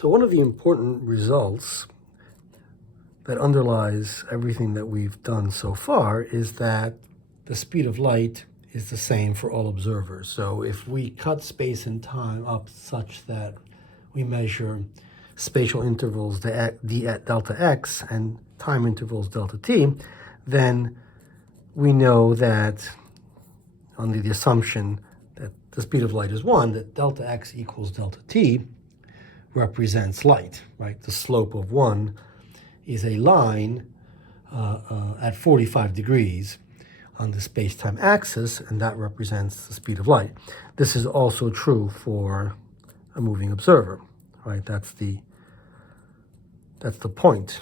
So one of the important results that underlies everything that we've done so far is that the speed of light is the same for all observers. So if we cut space and time up such that we measure spatial intervals d at delta x and time intervals delta t, then we know that under the assumption that the speed of light is 1, that delta x equals delta t represents light, right? The slope of 1 is a line at 45 degrees on the space-time axis, and that represents the speed of light. This is also true for a moving observer, right? That's the point,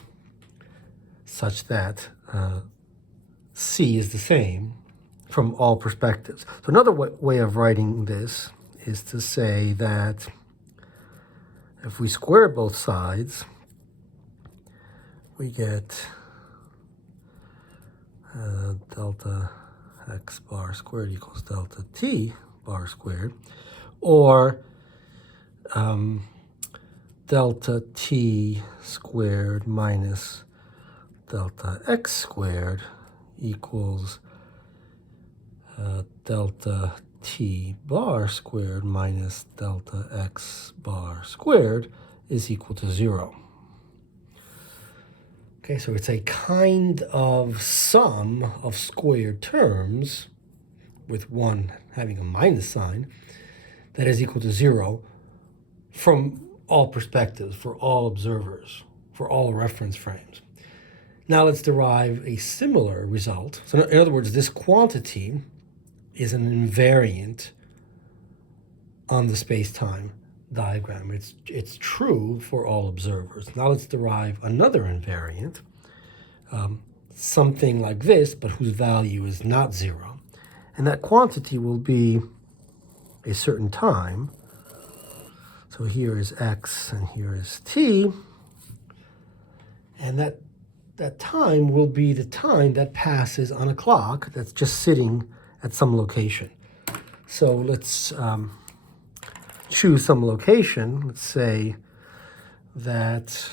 such that c is the same from all perspectives. So another way of writing this is to say that if we square both sides, we get delta x bar squared equals delta t bar squared, or delta t squared minus delta x squared equals delta t bar squared minus delta x bar squared is equal to 0. Okay, so it's a kind of sum of squared terms with one having a minus sign that is equal to 0 from all perspectives, for all observers, for all reference frames. Now let's derive a similar result. So in other words, this quantity is an invariant on the space-time diagram. It's true for all observers. Now let's derive another invariant, something like this, but whose value is not 0. And that quantity will be a certain time. So here is x and here is t. And that time will be the time that passes on a clock that's just sitting at some location. So let's choose some location. Let's say that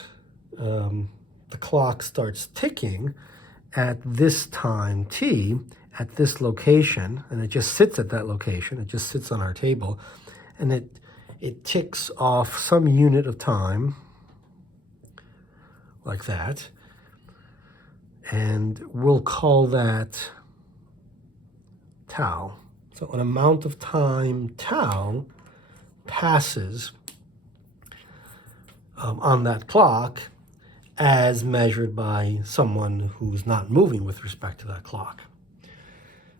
the clock starts ticking at this time t, at this location, and it just sits at that location. It just sits on our table, and it ticks off some unit of time, like that, and we'll call that tau. So an amount of time tau passes on that clock as measured by someone who's not moving with respect to that clock.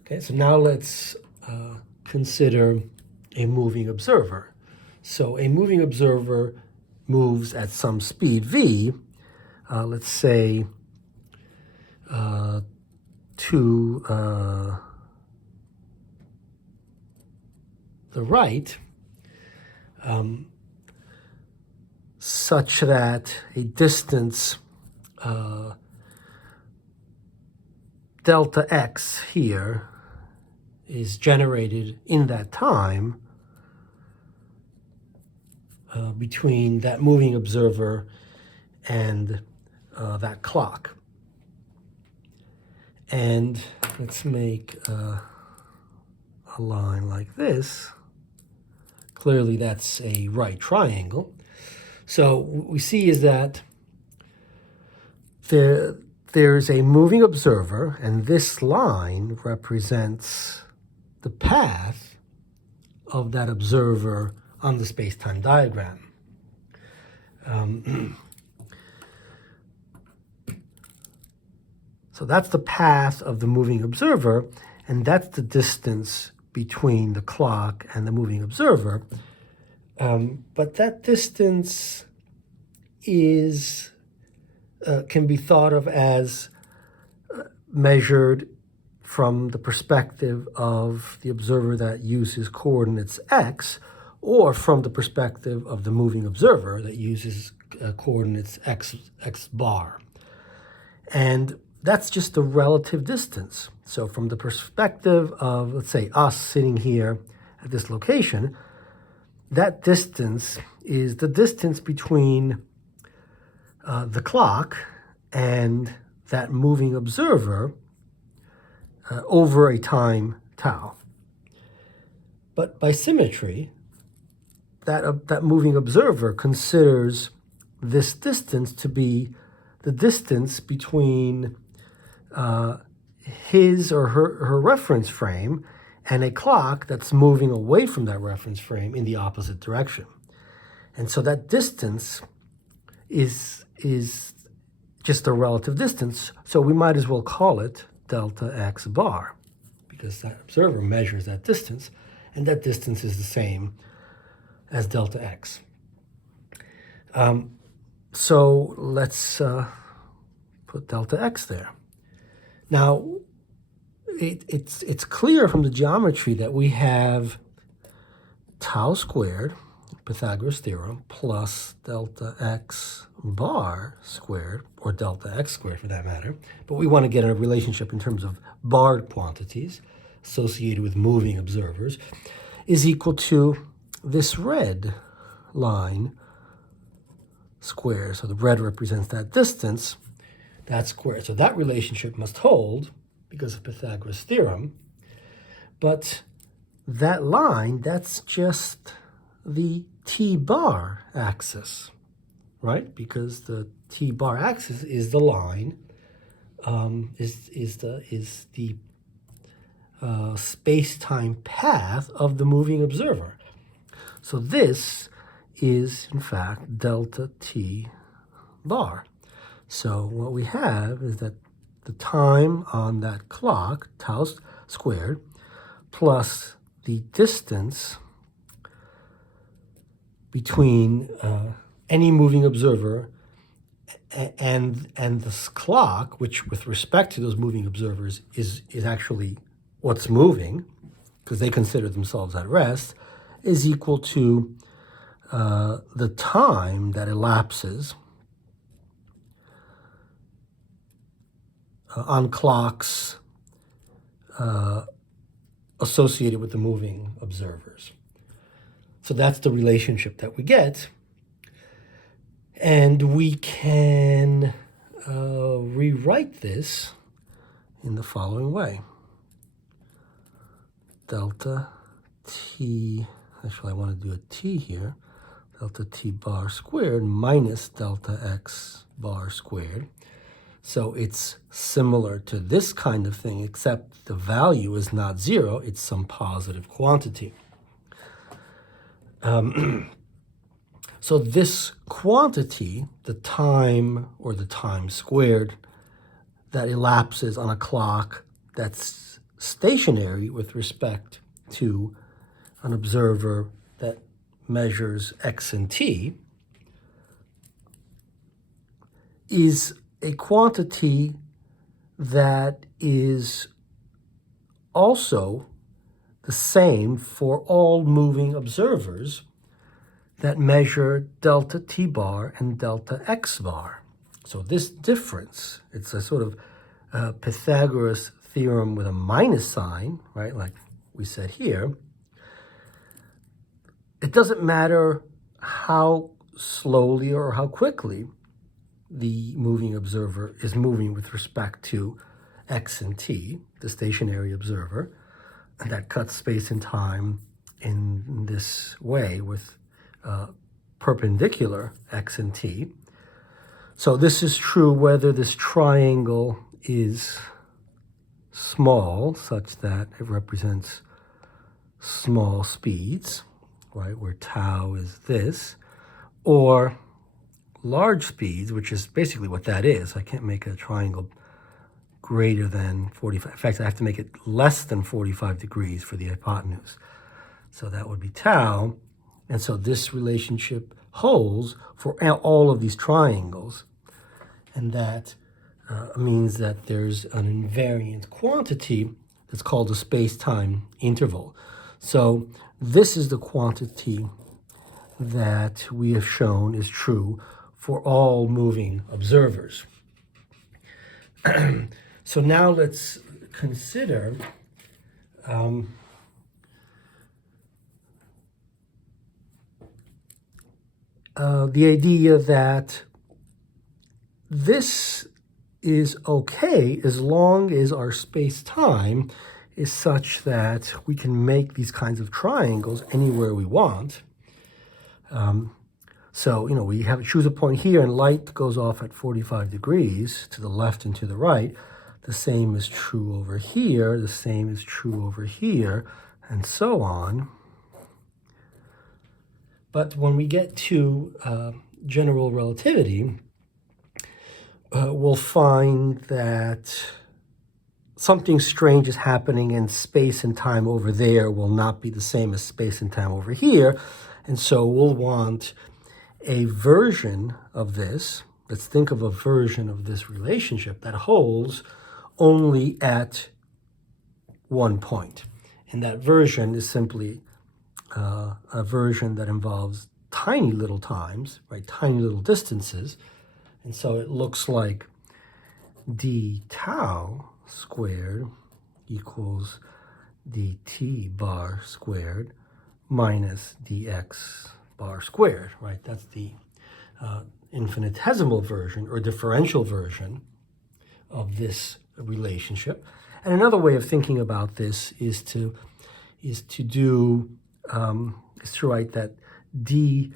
Okay, so now let's consider a moving observer. So a moving observer moves at some speed v, let's say to the right, such that a distance delta x here is generated in that time between that moving observer and that clock. And let's make a line like this. Clearly that's a right triangle. So what we see is that there's a moving observer, and this line represents the path of that observer on the space-time diagram. So that's the path of the moving observer, and that's the distance between the clock and the moving observer. But that distance is can be thought of as measured from the perspective of the observer that uses coordinates x, or from the perspective of the moving observer that uses coordinates x bar. And that's just a relative distance. So from the perspective of, let's say, us sitting here at this location, that distance is the distance between the clock and that moving observer over a time tau. But by symmetry, that moving observer considers this distance to be the distance between his or her reference frame and a clock that's moving away from that reference frame in the opposite direction. And so that distance is just a relative distance, so we might as well call it delta x bar, because that observer measures that distance, and that distance is the same as delta x. So let's put delta x there. Now, it's clear from the geometry that we have tau squared, Pythagoras theorem, plus delta x bar squared, or delta x squared for that matter. But we want to get a relationship in terms of barred quantities associated with moving observers, is equal to this red line square. So the red represents that distance, that square. So that relationship must hold because of Pythagoras theorem. But that line, that's just the t-bar axis, right? Because the t-bar axis is the line, is the space-time path of the moving observer. So this is, in fact, delta t bar. So what we have is that the time on that clock, tau squared, plus the distance between any moving observer and this clock, which with respect to those moving observers is actually what's moving, because they consider themselves at rest, is equal to the time that elapses on clocks associated with the moving observers. So that's the relationship that we get. And we can rewrite this in the following way. Delta t, actually I want to do a t here, delta t bar squared minus delta x bar squared. So it's similar to this kind of thing, except the value is not zero, it's some positive quantity. So this quantity, the time or the time squared that elapses on a clock that's stationary with respect to an observer that measures x and t, is a quantity that is also the same for all moving observers that measure delta t bar and delta x bar. So this difference, it's a sort of Pythagoras theorem with a minus sign, right, like we said here. It doesn't matter how slowly or how quickly the moving observer is moving with respect to x and t, the stationary observer, and that cuts space and time in this way with perpendicular x and t. So this is true whether this triangle is small, such that it represents small speeds, right, where tau is this, or large speeds, which is basically what that is. I can't make a triangle greater than 45. In fact, I have to make it less than 45 degrees for the hypotenuse. So that would be tau. And so this relationship holds for all of these triangles. And that means that there's an invariant quantity that's called a space-time interval. So this is the quantity that we have shown is true for all moving observers. So now let's consider the idea that this is okay as long as our space-time is such that we can make these kinds of triangles anywhere we want. So, we choose a point here and light goes off at 45 degrees to the left and to the right. The same is true over here, the same is true over here, and so on. But when we get to general relativity, we'll find that something strange is happening and space and time over there will not be the same as space and time over here. And so we'll want a version of this. Let's think of a version of this relationship that holds only at one point. And that version is simply a version that involves tiny little times, right? Tiny little distances. And so it looks like d tau squared equals dt bar squared minus dx bar squared, right? That's the infinitesimal version or differential version of this relationship. And another way of thinking about this is to write that d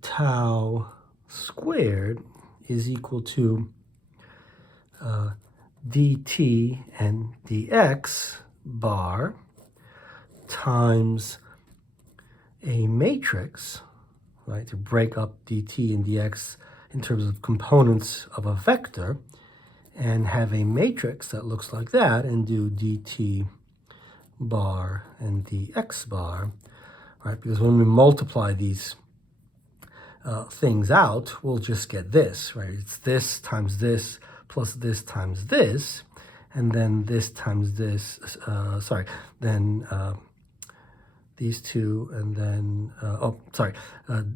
tau squared is equal to dt and dx bar times a matrix, right, to break up dt and dx in terms of components of a vector, and have a matrix that looks like that, and do dt bar and dx bar, right? Because when we multiply these things out, we'll just get this, right? It's this times this plus this times this, and then this times this, these two, and then,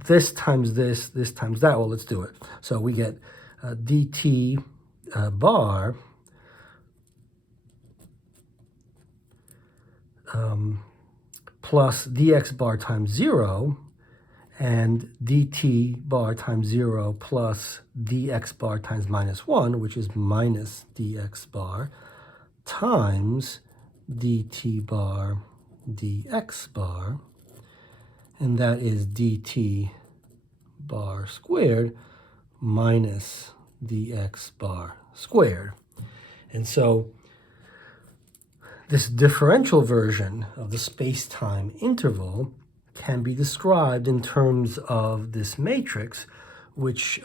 this times this times that. Well, let's do it. So we get dt bar plus dx bar times 0, and dt bar times 0 plus dx bar times minus 1, which is minus dx bar, times dt bar dx bar, and that is dt bar squared minus dx bar squared. And so this differential version of the space-time interval can be described in terms of this matrix, which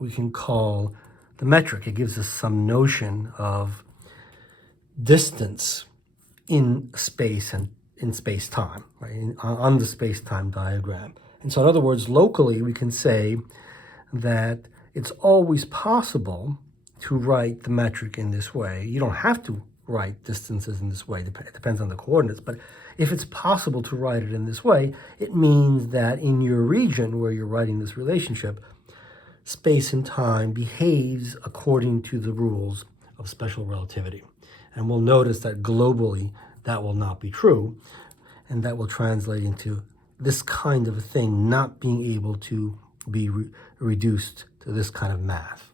we can call the metric. It gives us some notion of distance in space and in space-time, right, on the space-time diagram. And so in other words, locally, we can say that it's always possible to write the metric in this way. You don't have to write distances in this way. It depends on the coordinates. But if it's possible to write it in this way, it means that in your region where you're writing this relationship, space and time behaves according to the rules of special relativity. And we'll notice that globally, that will not be true. And that will translate into this kind of a thing not being able to be reduced to this kind of math.